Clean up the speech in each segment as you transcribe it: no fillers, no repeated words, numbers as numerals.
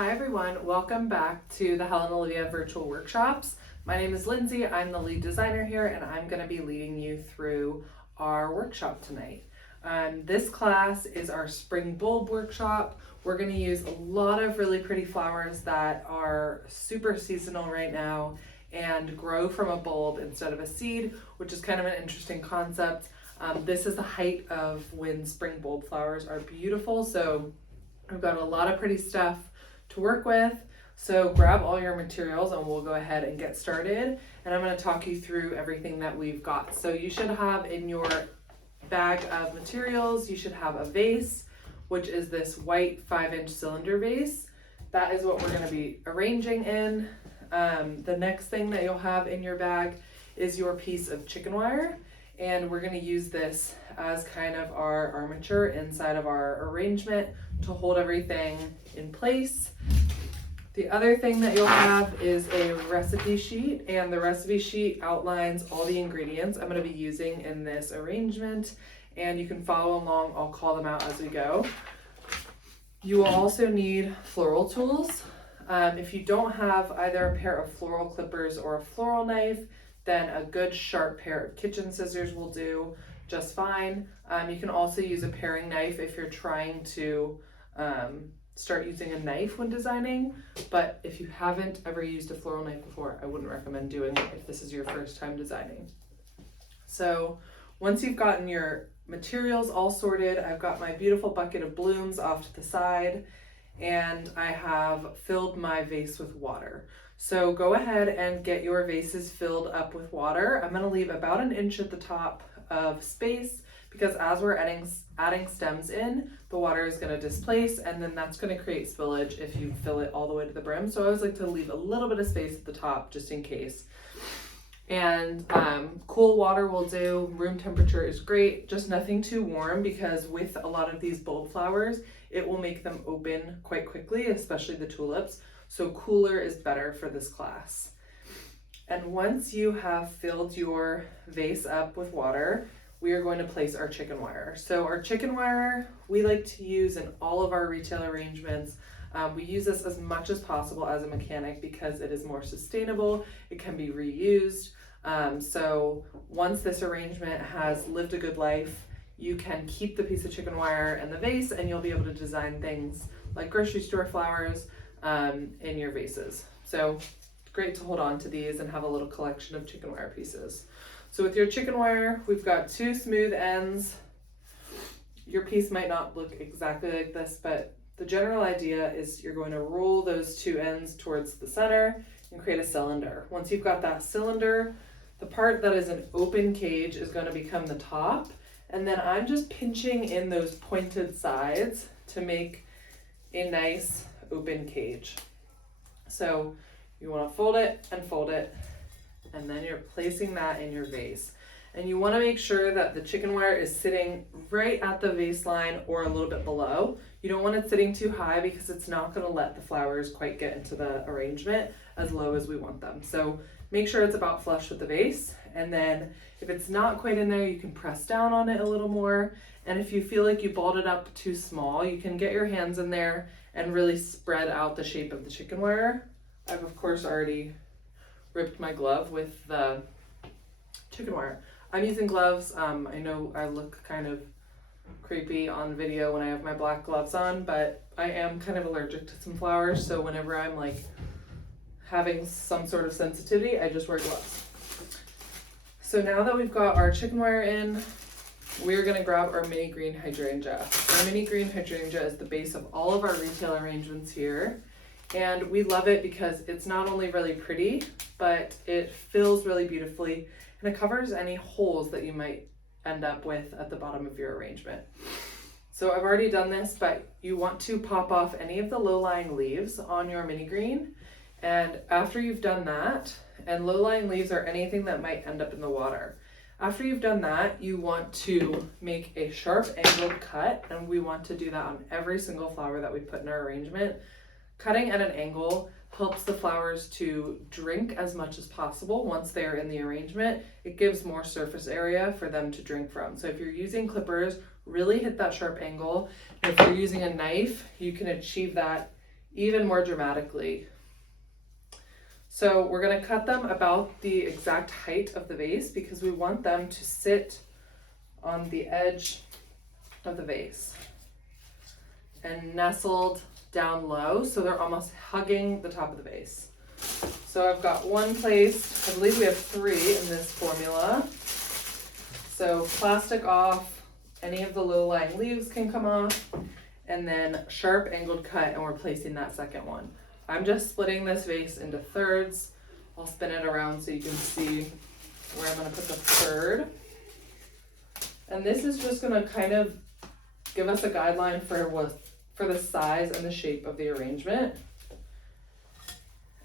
Hi everyone, welcome back to the Helen Olivia virtual workshops. My name is Lindsay, I'm the lead designer here, and I'm going to be leading you through our workshop tonight. This class is our spring bulb workshop. We're going to use a lot of really pretty flowers that are super seasonal right now and grow from a bulb instead of a seed, which is kind of an interesting concept. This is the height of when spring bulb flowers are beautiful, so I've got a lot of pretty stuff to work with. So grab all your materials and we'll go ahead and get started. And I'm going to talk you through everything that we've got. So you should have in your bag of materials, you should have a vase, which is this white 5-inch cylinder vase. That is what we're going to be arranging in. The next thing that you'll have in your bag is your piece of chicken wire. And we're going to use this as kind of our armature inside of our arrangement to hold everything in place. The other thing that you'll have is a recipe sheet, and the recipe sheet outlines all the ingredients I'm going to be using in this arrangement, and you can follow along. I'll call them out as we go. You will also need floral tools. If you don't have either a pair of floral clippers or a floral knife, then a good sharp pair of kitchen scissors will do just fine. You can also use a paring knife if you're trying to start using a knife when designing, but if you haven't ever used a floral knife before, I wouldn't recommend doing it if this is your first time designing. So once you've gotten your materials all sorted, I've got my beautiful bucket of blooms off to the side, and I have filled my vase with water. So go ahead and get your vases filled up with water. I'm going to leave about 1 inch at the top of space because as we're adding stems in, the water is going to displace, and then that's going to create spillage if you fill it all the way to the brim. So I always like to leave a little bit of space at the top just in case. And cool water will do. Room temperature is great, just nothing too warm, because with a lot of these bulb flowers, it will make them open quite quickly, especially the tulips. So cooler is better for this class. And once you have filled your vase up with water, we are going to place our chicken wire. So our chicken wire, we like to use in all of our retail arrangements. We use this as much as possible as a mechanic because it is more sustainable. It can be reused. So once this arrangement has lived a good life, you can keep the piece of chicken wire and the vase, and you'll be able to design things like grocery store flowers in your vases. So it's great to hold on to these and have a little collection of chicken wire pieces. So with your chicken wire, we've got 2 smooth ends. Your piece might not look exactly like this, but the general idea is you're going to roll those 2 ends towards the center and create a cylinder. Once you've got that cylinder, the part that is an open cage is going to become the top. And then I'm just pinching in those pointed sides to make a nice open cage. So you want to fold it, and then you're placing that in your vase. And you want to make sure that the chicken wire is sitting right at the vase line or a little bit below. You don't want it sitting too high because it's not going to let the flowers quite get into the arrangement as low as we want them. So make sure it's about flush with the vase. And then if it's not quite in there, you can press down on it a little more. And if you feel like you balled it up too small, you can get your hands in there and really spread out the shape of the chicken wire. I've of course already ripped my glove with the chicken wire. I'm using gloves. I know I look kind of creepy on video when I have my black gloves on, but I am kind of allergic to some flowers, so whenever I'm like having some sort of sensitivity, I just wear gloves. So now that we've got our chicken wire in, we're going to grab our mini green hydrangea. Our mini green hydrangea is the base of all of our retail arrangements here. And we love it because it's not only really pretty, but it fills really beautifully, and it covers any holes that you might end up with at the bottom of your arrangement. So I've already done this, but you want to pop off any of the low-lying leaves on your mini green. And after you've done that, and low-lying leaves are anything that might end up in the water. After you've done that, you want to make a sharp angled cut, and we want to do that on every single flower that we put in our arrangement. Cutting at an angle helps the flowers to drink as much as possible once they're in the arrangement. It gives more surface area for them to drink from. So if you're using clippers, really hit that sharp angle. And if you're using a knife, you can achieve that even more dramatically. So we're going to cut them about the exact height of the vase because we want them to sit on the edge of the vase and nestled down low, so they're almost hugging the top of the vase. So I've got one placed, I believe we have 3 in this formula. So plastic off, any of the low-lying leaves can come off, and then sharp angled cut, and we're placing that second one. I'm just splitting this vase into thirds. I'll spin it around so you can see where I'm gonna put the third. And this is just gonna kind of give us a guideline for the size and the shape of the arrangement.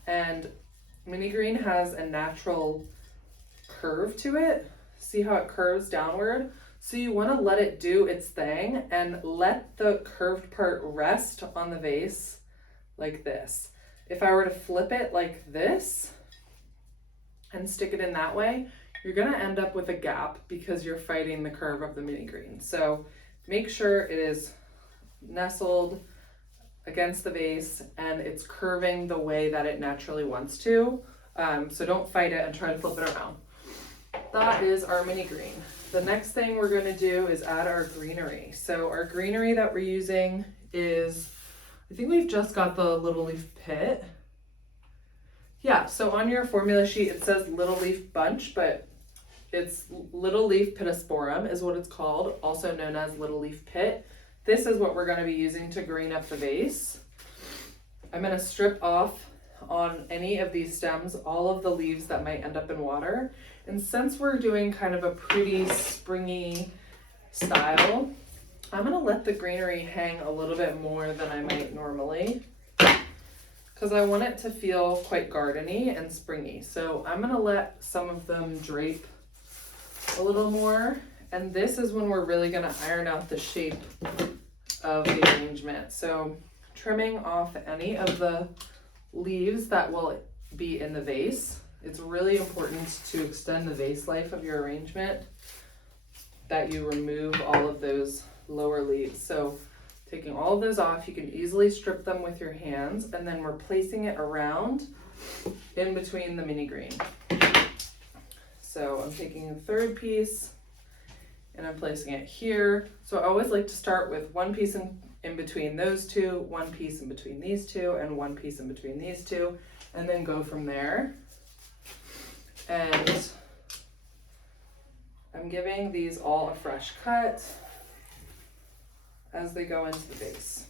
And mini green has a natural curve to it. See how it curves downward? So you want to let it do its thing and let the curved part rest on the vase like this. If I were to flip it like this and stick it in that way, you're going to end up with a gap because you're fighting the curve of the mini green. So make sure it is nestled against the vase and it's curving the way that it naturally wants to. So don't fight it and try to flip it around. That is our mini green. The next thing we're going to do is add our greenery. So our greenery that we're using is, I think we've just got the little leaf pit. Yeah, so on your formula sheet it says little leaf bunch, but it's little leaf pittosporum is what it's called, also known as little leaf pit. This is what we're going to be using to green up the vase. I'm going to strip off on any of these stems all of the leaves that might end up in water. And since we're doing kind of a pretty springy style, I'm going to let the greenery hang a little bit more than I might normally because I want it to feel quite gardeny and springy. So I'm going to let some of them drape a little more. And this is when we're really going to iron out the shape of the arrangement. So trimming off any of the leaves that will be in the vase. It's really important to extend the vase life of your arrangement that you remove all of those lower leaves. So taking all of those off, you can easily strip them with your hands, and then we're placing it around in between the mini green. So I'm taking the third piece and I'm placing it here. So I always like to start with one piece in between those two, one piece in between these two, and one piece in between these two, and then go from there. And I'm giving these all a fresh cut as they go into the vase.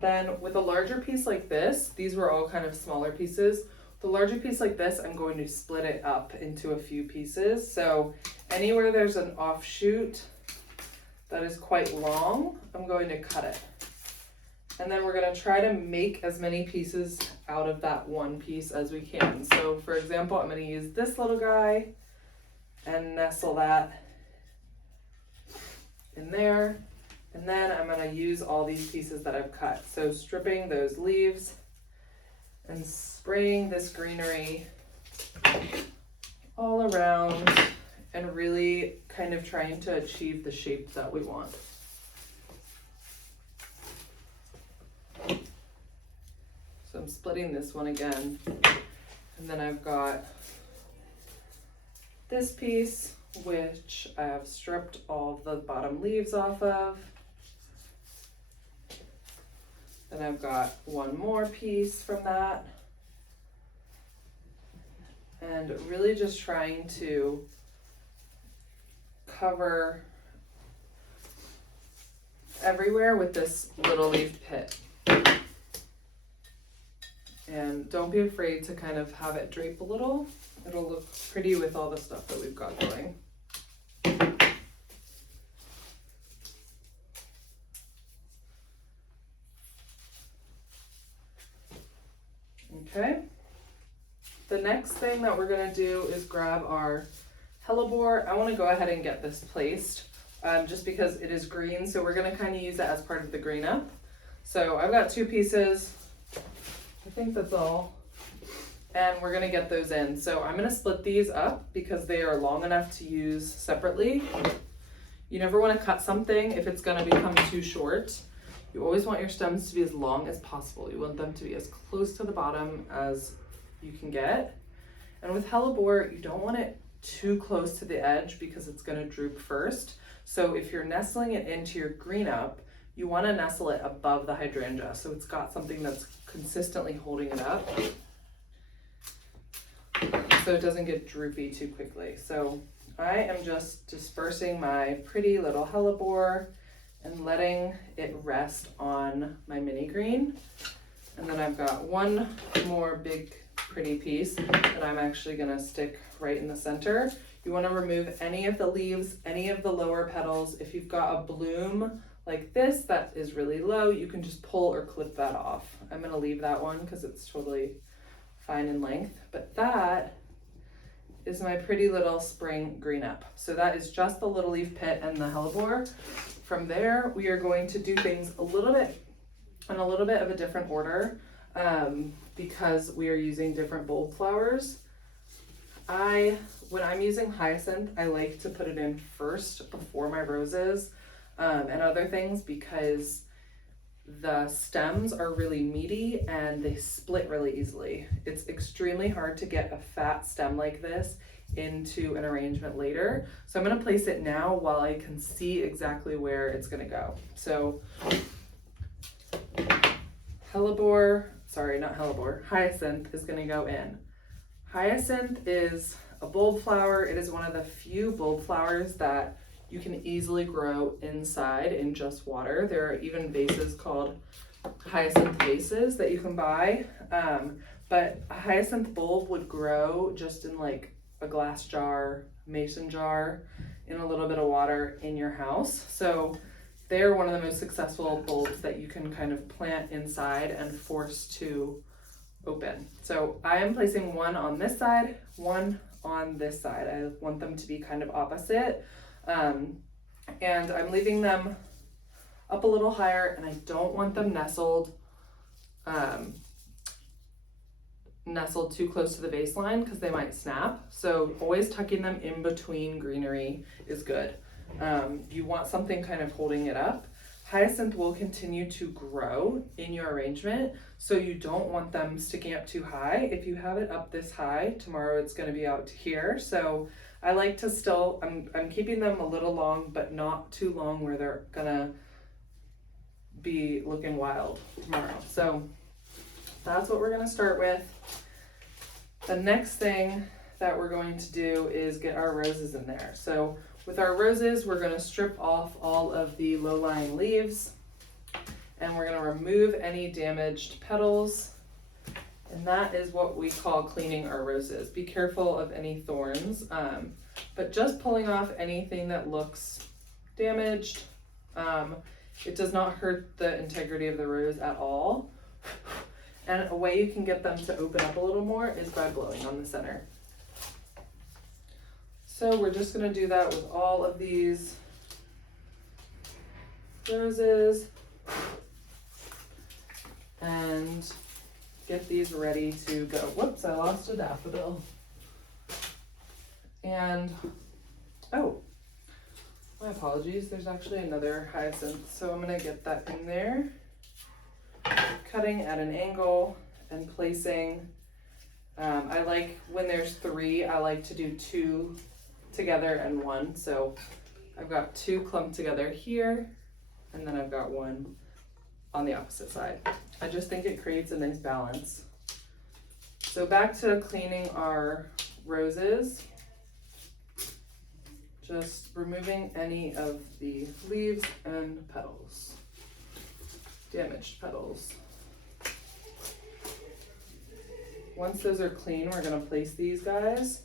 Then with a larger piece like this, these were all kind of smaller pieces. The larger piece like this, I'm going to split it up into a few pieces. So anywhere there's an offshoot that is quite long, I'm going to cut it. And then we're going to try to make as many pieces out of that one piece as we can. So for example, I'm going to use this little guy and nestle that in there. And then I'm going to use all these pieces that I've cut. So stripping those leaves and spraying this greenery all around and really kind of trying to achieve the shape that we want. So I'm splitting this one again, and then I've got this piece which I have stripped all of the bottom leaves off of. Then I've got one more piece from that, and really just trying to cover everywhere with this little leaf pit. And don't be afraid to kind of have it drape a little. It'll look pretty with all the stuff that we've got going. Okay. The next thing that we're going to do is grab our hellebore. I want to go ahead and get this placed just because it is green, so we're going to kind of use it as part of the green up. So I've got 2 pieces. I think that's all. And we're gonna get those in. So I'm gonna split these up because they are long enough to use separately. You never wanna cut something if it's gonna become too short. You always want your stems to be as long as possible. You want them to be as close to the bottom as you can get. And with hellebore, you don't want it too close to the edge because it's going to droop first. So if you're nestling it into your green up, you want to nestle it above the hydrangea so it's got something that's consistently holding it up so it doesn't get droopy too quickly. So I am just dispersing my pretty little hellebore and letting it rest on my mini green. And then I've got one more big pretty piece that I'm actually gonna stick right in the center. You wanna remove any of the leaves, any of the lower petals. If you've got a bloom like this that is really low, you can just pull or clip that off. I'm gonna leave that one because it's totally fine in length, but that is my pretty little spring green up. So that is just the little leaf pit and the hellebore. From there, we are going to do things a little bit in a little bit of a different order because we are using different bulb flowers. When I'm using hyacinth, I like to put it in first before my roses and other things because the stems are really meaty and they split really easily. It's extremely hard to get a fat stem like this into an arrangement later. So I'm going to place it now while I can see exactly where it's going to go. So hyacinth is going to go in. Hyacinth is a bulb flower. It is one of the few bulb flowers that you can easily grow inside in just water. There are even vases called hyacinth vases that you can buy. But a hyacinth bulb would grow just in like a glass jar, mason jar, in a little bit of water in your house. So they're one of the most successful bulbs that you can kind of plant inside and force to open. So I am placing one on this side, one on this side. I want them to be kind of opposite. And I'm leaving them up a little higher, and I don't want them nestled too close to the baseline because they might snap. So always tucking them in between greenery is good. You want something kind of holding it up. Hyacinth will continue to grow in your arrangement, so you don't want them sticking up too high. If you have it up this high, tomorrow it's going to be out here. So I like to still, I'm keeping them a little long, but not too long where they're gonna be looking wild tomorrow. So that's what we're gonna start with. The next thing that we're going to do is get our roses in there. So with our roses, we're gonna strip off all of the low-lying leaves, and we're gonna remove any damaged petals. And that is what we call cleaning our roses. Be careful of any thorns, but just pulling off anything that looks damaged. It does not hurt the integrity of the rose at all. And a way you can get them to open up a little more is by blowing on the center. So we're just gonna do that with all of these roses and get these ready to go. Whoops, I lost a daffodil. And, oh, my apologies, there's actually another hyacinth. So I'm gonna get that in there, cutting at an angle and placing, I like, when there's three, I like to do two together and one. So I've got two clumped together here, and then I've got one on the opposite side. I just think it creates a nice balance. So back to cleaning our roses. Just removing any of the leaves and petals, damaged petals. Once those are clean, we're gonna place these guys.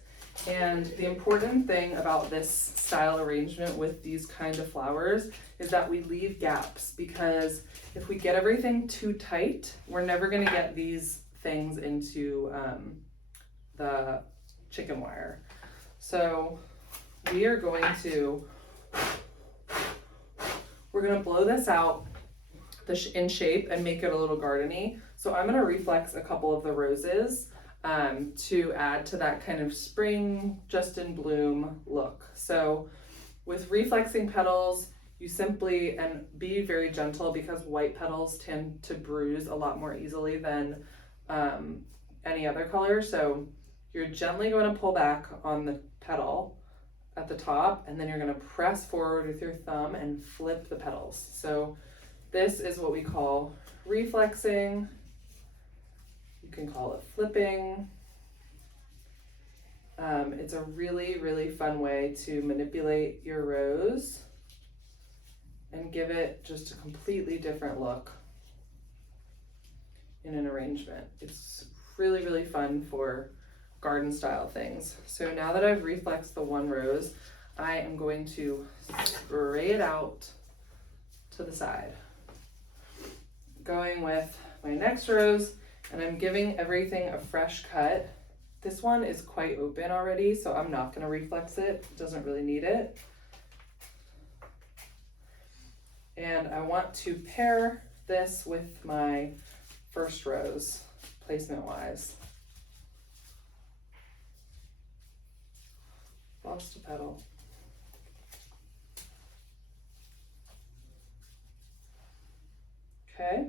And the important thing about this style arrangement with these kind of flowers is that we leave gaps, because if we get everything too tight, we're never gonna get these things into the chicken wire. So we are going to, we're gonna blow this out in shape and make it a little gardeny. So I'm gonna reflex a couple of the roses to add to that kind of spring, just in bloom look. So with reflexing petals, you simply, and be very gentle because white petals tend to bruise a lot more easily than any other color. So you're gently going to pull back on the petal at the top, and then you're going to press forward with your thumb and flip the petals. So this is what we call reflexing. You can call it flipping. It's a really, really fun way to manipulate your rose and give it just a completely different look in an arrangement. It's really, really fun for garden style things. So now that I've reflexed the one rose, I am going to spray it out to the side. Going with my next rose, and I'm giving everything a fresh cut. This one is quite open already, so I'm not gonna reflex it. It doesn't really need it. And I want to pair this with my first rose, placement wise. Lost a petal. Okay.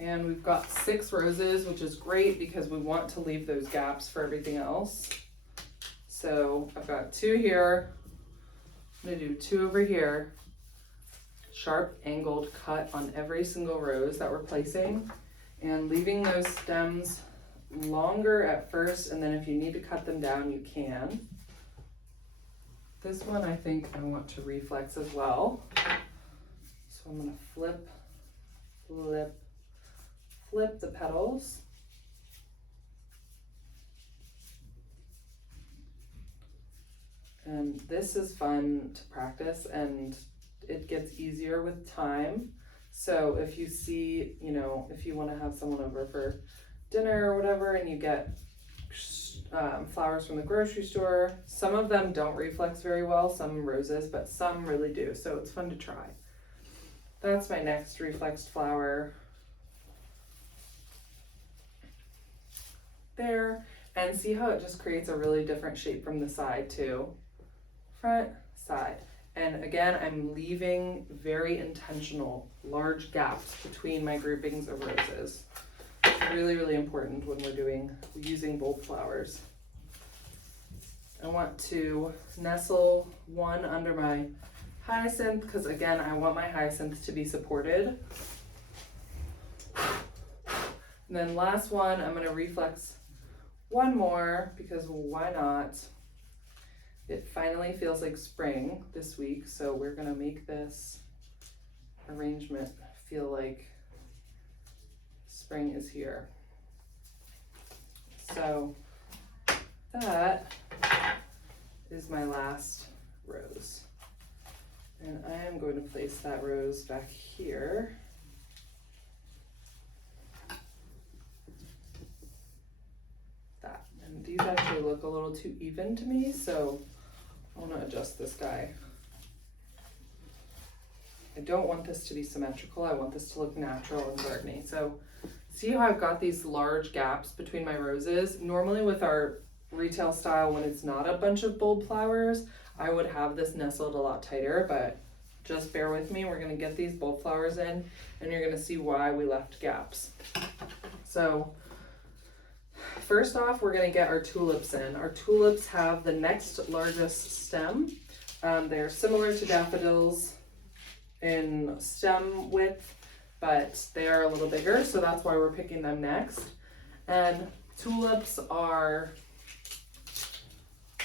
And we've got 6 roses, which is great because we want to leave those gaps for everything else. So I've got 2 here. I'm gonna do 2 over here. Sharp angled cut on every single rose that we're placing, and leaving those stems longer at first, and then if you need to cut them down, you can. This one I think I want to reflex as well. So I'm gonna flip, flip, flip the petals. And this is fun to practice, and it gets easier with time. So if you see, you know, if you want to have someone over for dinner or whatever, and you get flowers from the grocery store, some of them don't reflex very well, some roses, but some really do. So it's fun to try. That's my next reflexed flower. There, and see how it just creates a really different shape from the side too. Front, side. And again, I'm leaving very intentional large gaps between my groupings of roses. It's really, really important when we're using bulb flowers. I want to nestle one under my hyacinth because again, I want my hyacinth to be supported. And then last one, I'm gonna reflex one more because why not? It finally feels like spring this week, so we're gonna make this arrangement feel like spring is here. So that is my last rose. And I am going to place that rose back here. That. And these actually look a little too even to me, so I want to adjust this guy. I don't want this to be symmetrical. I want this to look natural and gardeny. So see how I've got these large gaps between my roses? Normally with our retail style, when it's not a bunch of bulb flowers, I would have this nestled a lot tighter, but just bear with me. We're gonna get these bulb flowers in and you're gonna see why we left gaps. So first off, we're gonna get our tulips in. Our tulips have the next largest stem. They're similar to daffodils in stem width, but they are a little bigger, so that's why we're picking them next. And tulips are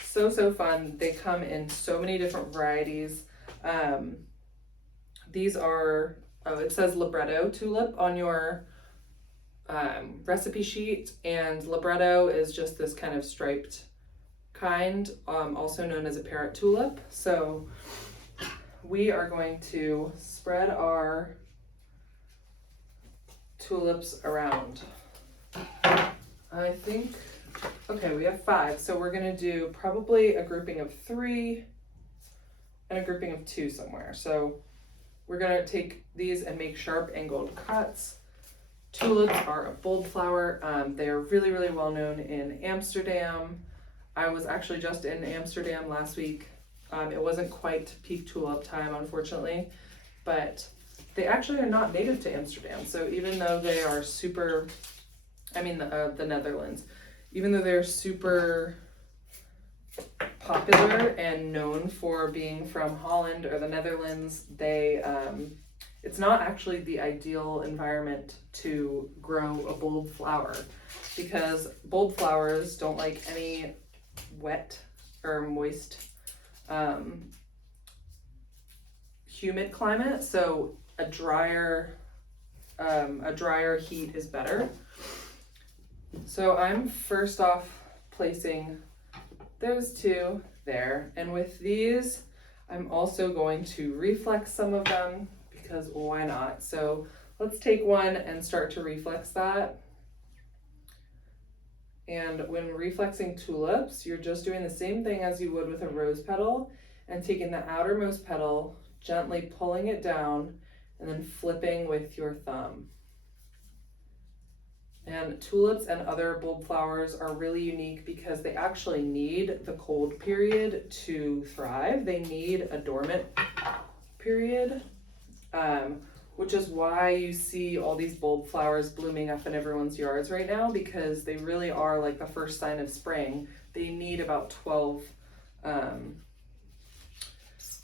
so fun. They come in so many different varieties. These are, oh, it says libretto tulip on your recipe sheet, and libretto is just this kind of striped kind, also known as a parrot tulip. So we are going to spread our tulips around. I think, okay, we have 5, so we're gonna do probably a grouping of 3 and a grouping of 2 somewhere. So we're gonna take these and make sharp angled cuts. Tulips are a bulb flower. They are really, really well known in Amsterdam. I was actually just in Amsterdam last week It wasn't quite peak tulip time, unfortunately, but they actually are not native to Amsterdam. So even though they are super, the Netherlands, even though they're super popular and known for being from Holland or the Netherlands, it's not actually the ideal environment to grow a bulb flower, because bulb flowers don't like any wet or moist, humid climate. So a drier heat is better. So I'm first off placing those two there, and with these I'm also going to reflex some of them, because why not? So let's take one and start to reflex that. And when reflexing tulips, you're just doing the same thing as you would with a rose petal, and taking the outermost petal, gently pulling it down, and then flipping with your thumb. And tulips and other bulb flowers are really unique because they actually need the cold period to thrive. They need a dormant period, which is why you see all these bulb flowers blooming up in everyone's yards right now, because they really are like the first sign of spring. They need about 12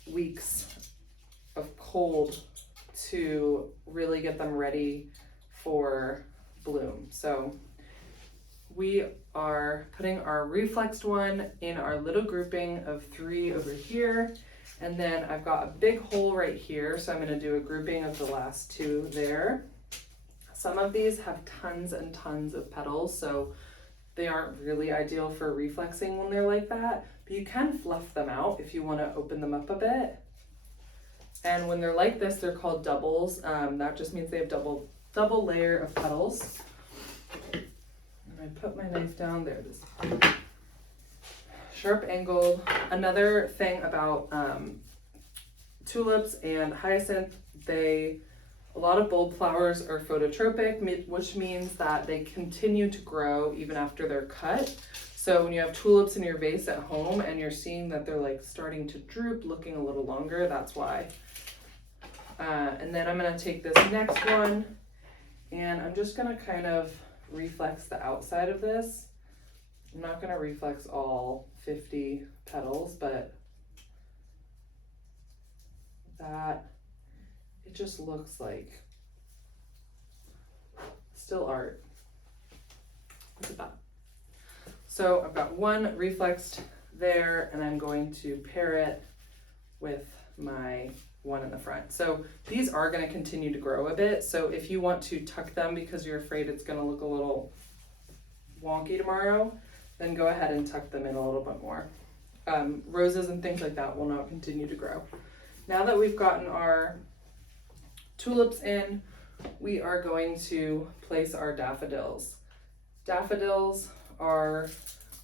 weeks of cold to really get them ready for bloom. So we are putting our reflexed one in our little grouping of 3 over here, and then I've got a big hole right here, so I'm going to do a grouping of the last 2 there. Some of these have tons and tons of petals, so they aren't really ideal for reflexing when they're like that, but you can fluff them out if you want to open them up a bit. And when they're like this, they're called doubles. That just means they have double layer of petals. And I put my knife down there, this sharp angle. Another thing about tulips and hyacinth, a lot of bulb flowers are phototropic, which means that they continue to grow even after they're cut. So when you have tulips in your vase at home and you're seeing that they're like starting to droop, looking a little longer, that's why. And then I'm going to take this next one, and I'm just going to kind of reflex the outside of this. I'm not going to reflex all 50 petals, but that, it just looks like still art. Look at that. So I've got one reflexed there, and I'm going to pair it with my one in the front. So these are going to continue to grow a bit. So if you want to tuck them because you're afraid it's going to look a little wonky tomorrow, then go ahead and tuck them in a little bit more. Roses and things like that will not continue to grow. Now that we've gotten our tulips in, we are going to place our daffodils. Daffodils are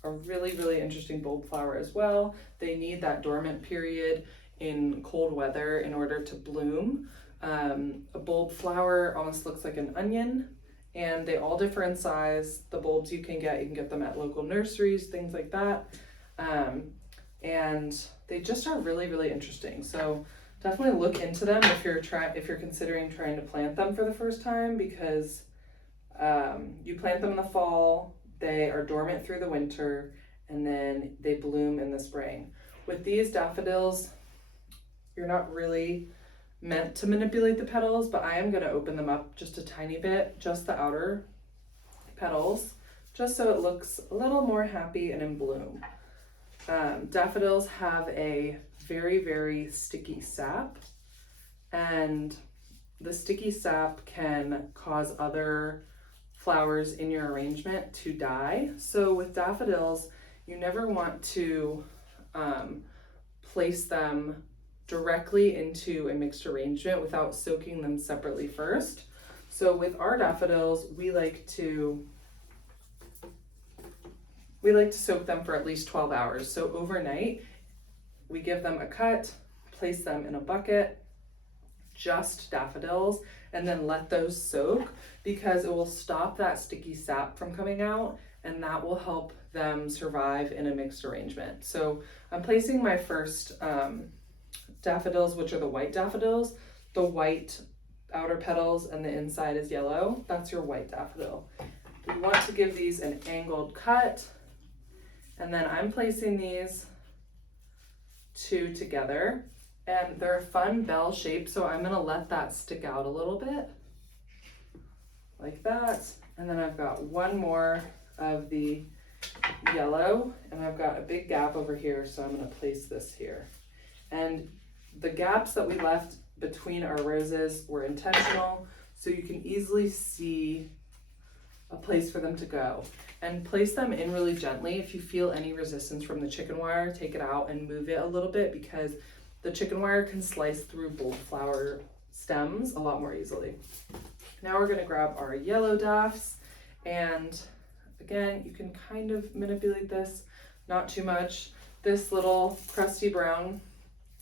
a really, really interesting bulb flower as well. They need that dormant period in cold weather in order to bloom. A bulb flower almost looks like an onion, and they all differ in size. The bulbs you can get them at local nurseries, things like that. And they just are really, really interesting. So definitely look into them if you're considering trying to plant them for the first time, because you plant them in the fall, they are dormant through the winter, and then they bloom in the spring. With these daffodils, you're not really meant to manipulate the petals, but I am going to open them up just a tiny bit, just the outer petals, just so it looks a little more happy and in bloom. Daffodils have a very, very sticky sap, and the sticky sap can cause other flowers in your arrangement to die. So with daffodils, you never want to place them directly into a mixed arrangement without soaking them separately first. So with our daffodils, we like to soak them for at least 12 hours. So overnight, we give them a cut, place them in a bucket, just daffodils, and then let those soak, because it will stop that sticky sap from coming out, and that will help them survive in a mixed arrangement. So I'm placing my first daffodils, which are the white daffodils. The white outer petals and the inside is yellow. That's your white daffodil. You want to give these an angled cut, and then I'm placing these two together, and they're a fun bell shape, so I'm gonna let that stick out a little bit like that. And then I've got one more of the yellow, and I've got a big gap over here, so I'm gonna place this here. And the gaps that we left between our roses were intentional, so you can easily see a place for them to go. And place them in really gently. If you feel any resistance from the chicken wire, take it out and move it a little bit, because the chicken wire can slice through bold flower stems a lot more easily. Now we're gonna grab our yellow daffs, and again, you can kind of manipulate this, not too much. This little crusty brown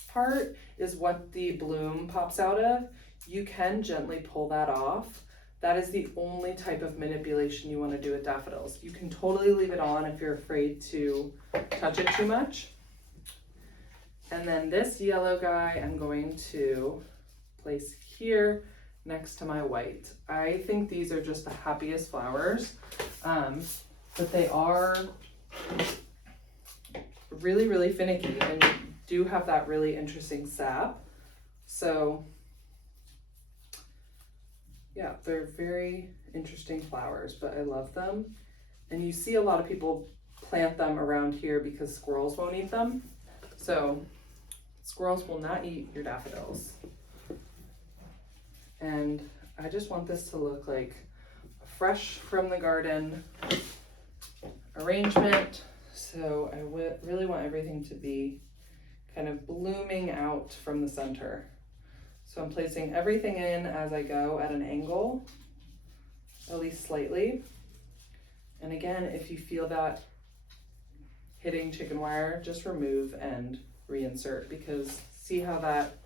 part is what the bloom pops out of. You can gently pull that off. That is the only type of manipulation you want to do with daffodils. You can totally leave it on if you're afraid to touch it too much. And then this yellow guy I'm going to place here next to my white. I think these are just the happiest flowers, but they are really, really finicky and do have that really interesting sap. So yeah, they're very interesting flowers, but I love them. And you see a lot of people plant them around here because squirrels won't eat them. So squirrels will not eat your daffodils. And I just want this to look like a fresh from the garden arrangement. So I really want everything to be kind of blooming out from the center. So I'm placing everything in as I go at an angle, at least slightly. And again, if you feel that hitting chicken wire, just remove and reinsert, because see how that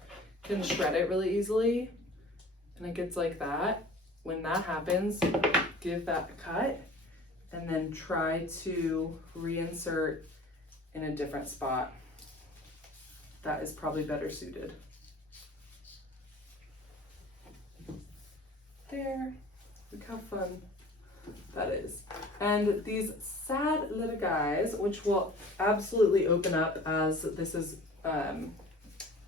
can shred it really easily? And it gets like that. When that happens, give that a cut and then try to reinsert in a different spot. That is probably better suited. There, look how fun that is. And these sad little guys, which will absolutely open up as this is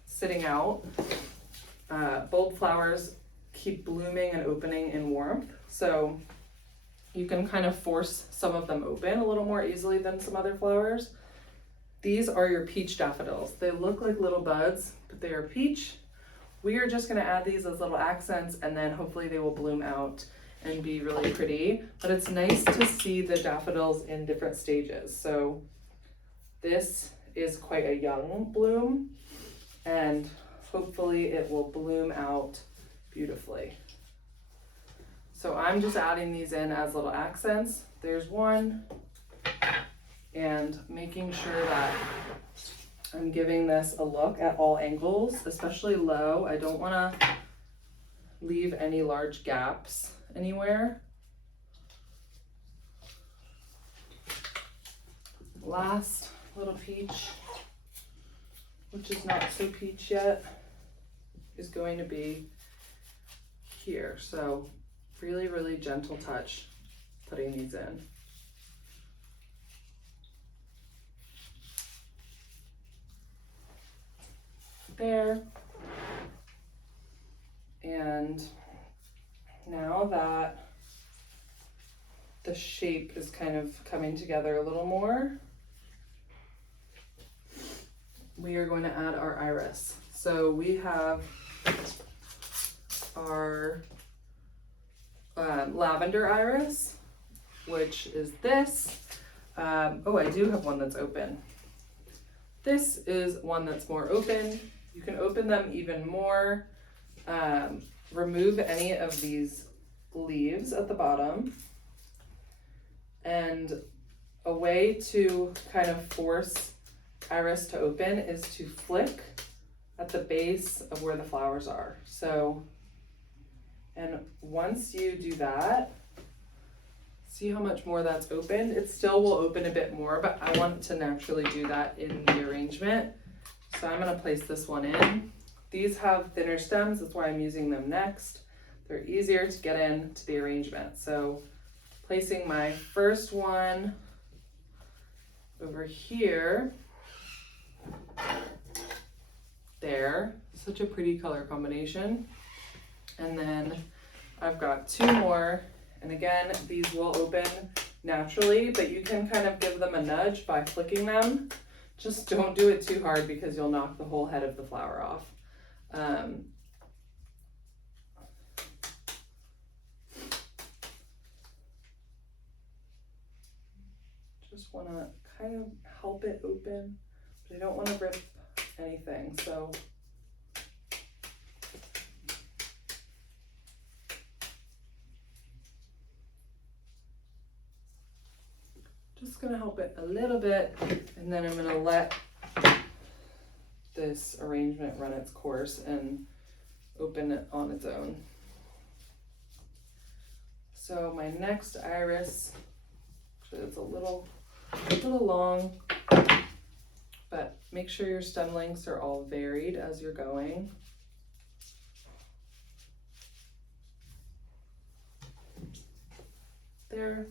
sitting out. Bulb flowers keep blooming and opening in warmth, so you can kind of force some of them open a little more easily than some other flowers. These are your peach daffodils. They look like little buds, but they are peach. We are just gonna add these as little accents, and then hopefully they will bloom out and be really pretty. But it's nice to see the daffodils in different stages. So this is quite a young bloom, and hopefully it will bloom out beautifully. So I'm just adding these in as little accents. There's one, and making sure that I'm giving this a look at all angles, especially low. I don't want to leave any large gaps anywhere. Last little peach, which is not so peach yet, is going to be here. So really, really gentle touch putting these in. There. And now that the shape is kind of coming together a little more, we are going to add our iris. So we have our lavender iris, which is this. Oh, I do have one that's open. This is one that's more open. You can open them even more. Remove any of these leaves at the bottom. And a way to kind of force iris to open is to flick at the base of where the flowers are. So, and once you do that, See how much more that's opened? It still will open a bit more, but I want to naturally do that in the arrangement. So I'm gonna place this one in. These have thinner stems, that's why I'm using them next. They're easier to get into the arrangement. So placing my first one over here. There, such a pretty color combination. And then I've got two more. And again, these will open naturally, but you can kind of give them a nudge by flicking them. Just don't do it too hard because you'll knock the whole head of the flower off. Just want to kind of help it open, but I don't want to rip anything. So just gonna help it a little bit, and then I'm gonna let this arrangement run its course and open it on its own. So my next iris, actually it's a little long, but make sure your stem lengths are all varied as you're going. There.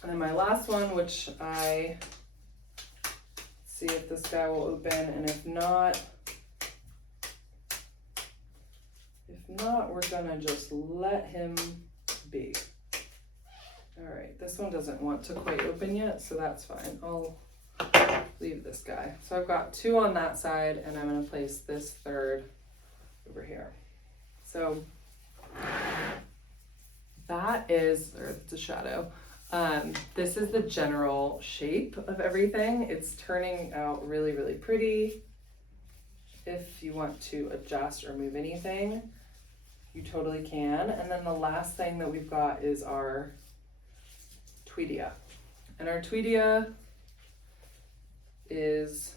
And then my last one, which see if this guy will open, and if not, we're gonna just let him be. All right, this one doesn't want to quite open yet, so that's fine. I'll leave this guy. So I've got two on that side, and I'm gonna place this third over here. So that is, or it's a shadow. This is the general shape of everything. It's turning out really, really pretty. If you want to adjust or move anything, you totally can. And then the last thing that we've got is our Tweedia. And our Tweedia is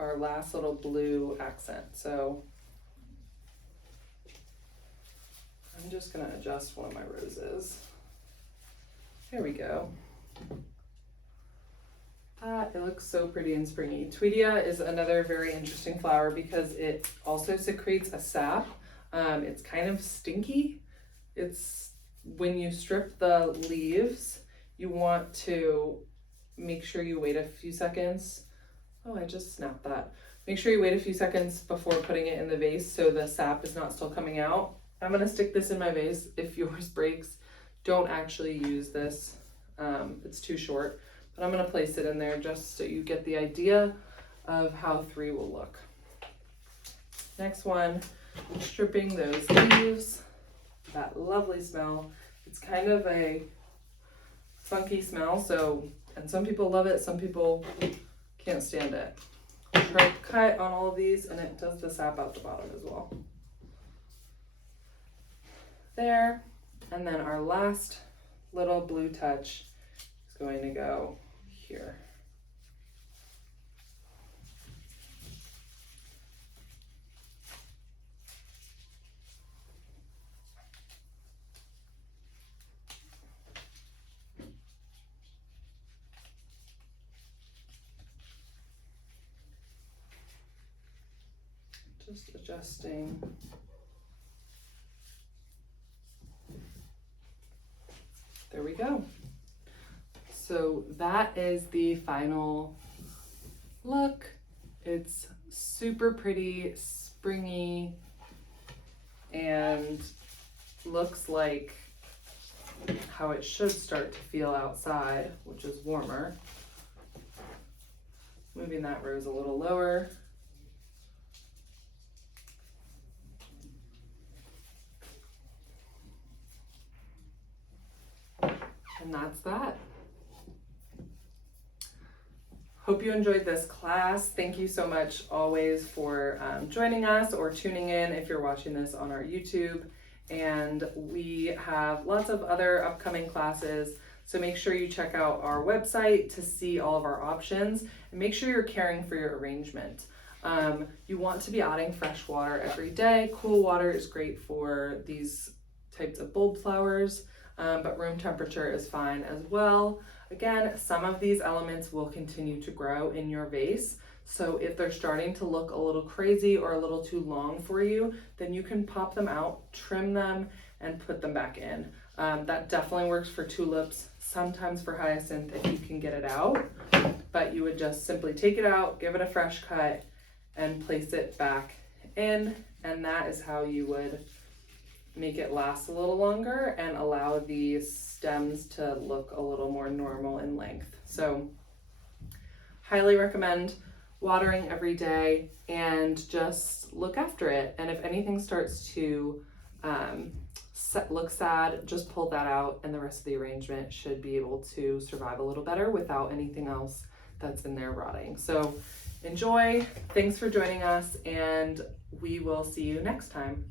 our last little blue accent. So I'm just gonna adjust one of my roses. There we go. It looks so pretty and springy. Tweedia is another very interesting flower because it also secretes a sap. It's kind of stinky. It's when you strip the leaves, you want to make sure you wait a few seconds. Oh, I just snapped that. Make sure you wait a few seconds before putting it in the vase so the sap is not still coming out. I'm gonna stick this in my vase. If yours breaks, don't actually use this. It's too short, but I'm gonna place it in there just so you get the idea of how 3 will look. Next one, stripping those leaves, that lovely smell. It's kind of a funky smell, so, and some people love it, some people can't stand it. Sharp cut on all of these, and it does the sap out the bottom as well. There, and then our last little blue touch is going to go here. Just adjusting. There we go. So that is the final look. It's super pretty, springy, and looks like how it should start to feel outside, which is warmer. Moving that rose a little lower. And that's that. Hope you enjoyed this class. Thank you so much always for joining us or tuning in if you're watching this on our YouTube. And we have lots of other upcoming classes. So make sure you check out our website to see all of our options, and make sure you're caring for your arrangement. You want to be adding fresh water every day. Cool water is great for these types of bulb flowers, but room temperature is fine as well. Again, some of these elements will continue to grow in your vase. So if they're starting to look a little crazy or a little too long for you, then you can pop them out, trim them, and put them back in. That definitely works for tulips, sometimes for hyacinth if you can get it out, but you would just simply take it out, give it a fresh cut, and place it back in, and that is how you would make it last a little longer and allow these stems to look a little more normal in length. So highly recommend watering every day and just look after it. And if anything starts to look sad, just pull that out and the rest of the arrangement should be able to survive a little better without anything else that's in there rotting. So enjoy, thanks for joining us, and we will see you next time.